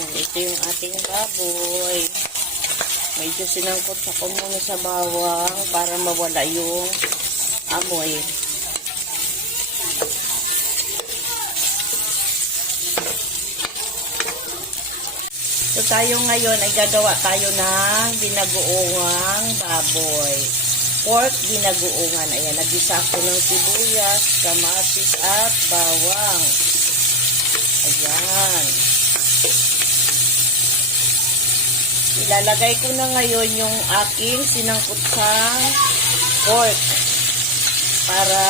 Ito yung ating baboy. Medyo sinangkot ako muna sa bawang para mawala yung amoy. So tayo ngayon ay gagawa tayo ng binagoong baboy. Pork binagoongan. Ayan, nagisa ako ng sibuyas, kamatis at bawang. Ayan. Ilalagay ko na ngayon yung aking sinangkot sa pork para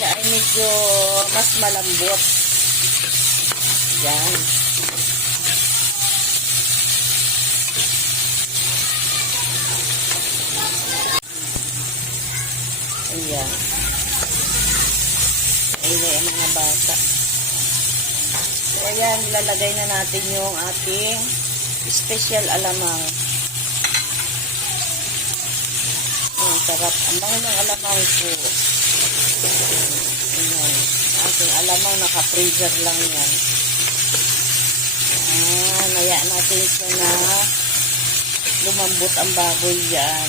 siya ay medyo mas malambot. Ayan. Ayan. Ayan ang mga bata. So, ayan, ilalagay na natin yung ating special alamang. Sarap. Ang bango ng alamang po. Ayan. Ating alamang naka-freezer lang yan. Naya natin siya na lumambot ang baboy yan.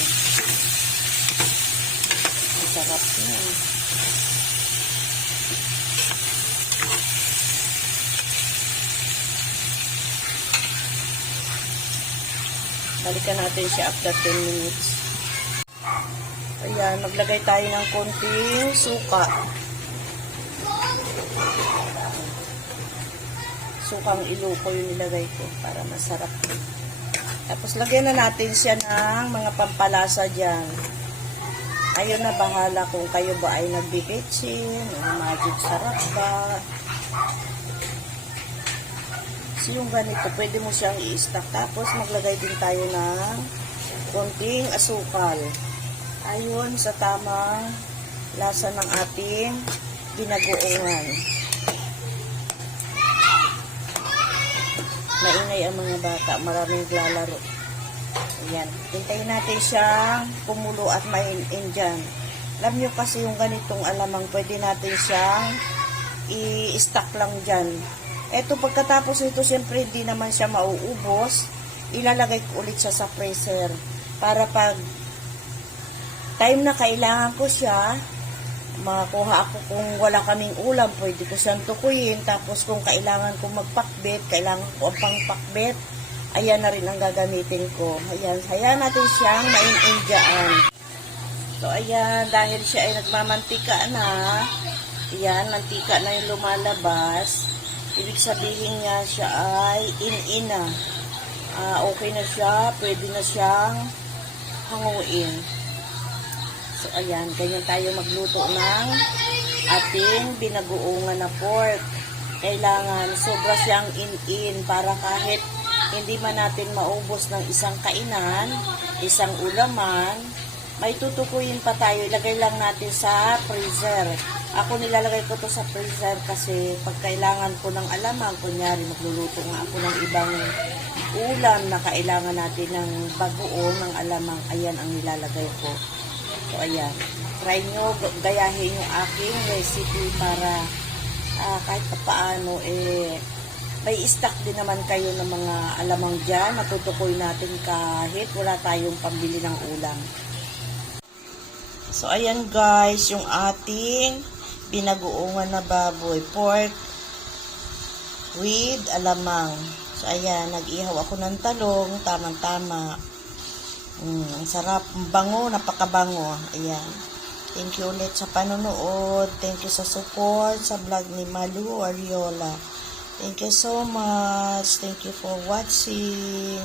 Ang sarap niya. Balikan natin siya after 10 minutes. Ayan, maglagay tayo ng konting suka. Sukang iluko yung nilagay ko para masarap. Tapos lagyan na natin siya ng mga pampalasa dyan. Kayo na bahala kung kayo ba ay nagbibitsin, magic sarap ba. Yung ganito, pwede mo siyang i-stack. Tapos, maglagay din tayo ng konting asukal. Ayon sa tamang lasa ng ating binagoongan. Maingay ang mga bata. Maraming lalaro. Ayan. Hintayin natin siyang kumulo at main-in dyan. Alam nyo kasi yung ganitong alamang, pwede natin siyang i-stack lang dyan. Eto, pagkatapos nito, siyempre hindi naman siya mauubos. Ilalagay ko ulit siya sa freezer. Para pag time na kailangan ko siya, makakuha ako kung wala kaming ulam, pwede ko siyang tukuyin. Tapos kung kailangan ko magpakbet, kailangan ko ang pangpakbet, ayan na rin ang gagamitin ko. Ayan, hayaan natin siyang main-indiaan. So, ayan, dahil siya ay nagmamantika na, ayan, mantika na yung lumalabas. Ibig sabihin niya siya ay in-ina. Okay na siya. Pwede na siyang hanguin. So, ayan. Ganyan tayo magluto ng ating binagoongan na pork. Kailangan sobra siyang in-in para kahit hindi man natin maubos ng isang kainan, isang ulaman, may tutukuyin pa tayo. Ilagay lang natin sa freezer. Ako nilalagay ko to sa freezer kasi pag kailangan ko ng alamang, kunyari magluluto nga ako ng ibang ulam na kailangan natin ng bagoong ng alamang, ayan ang nilalagay ko. So ayan, try nyo, gayahin yung aking recipe para kahit paano may stock din naman kayo ng mga alamang dyan, matutukoy natin kahit wala tayong pambili ng ulam. So ayan guys, yung ating binagoongan na baboy, pork with alamang. So, ayan, nag-ihaw ako ng talong, tamang-tama. Ang sarap, bango, napakabango. Ayan. Thank you ulit sa panonood. Thank you sa support sa vlog ni Malu Ariola. Thank you so much. Thank you for watching.